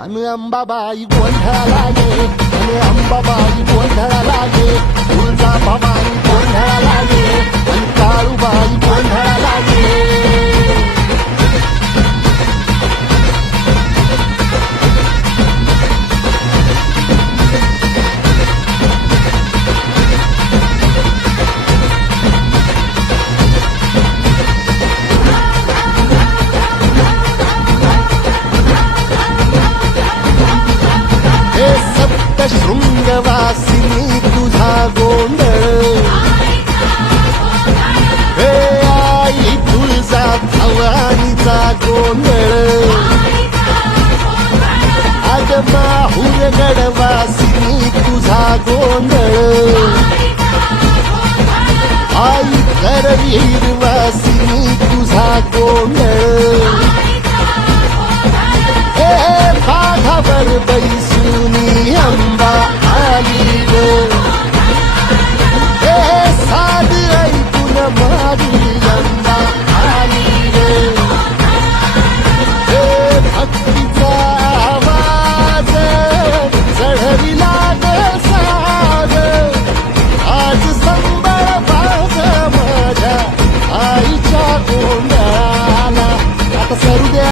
आणि अंबाबाई गोंधळाला गे आणि अंबाबाई गोंधळाला गे तुळजाभवानी गोंधळाला गे आणि काळूबाई गोंधळाला गे शृंगवासिनी तुझा गोंधळ हे आई तुळजा भवानीचा गोंधळ आज माहूर गडवासिनी तुझा गोंधळ आई करवीरवासिनी तुझा गोंधळ हे बाघावर बैसुनी अंबा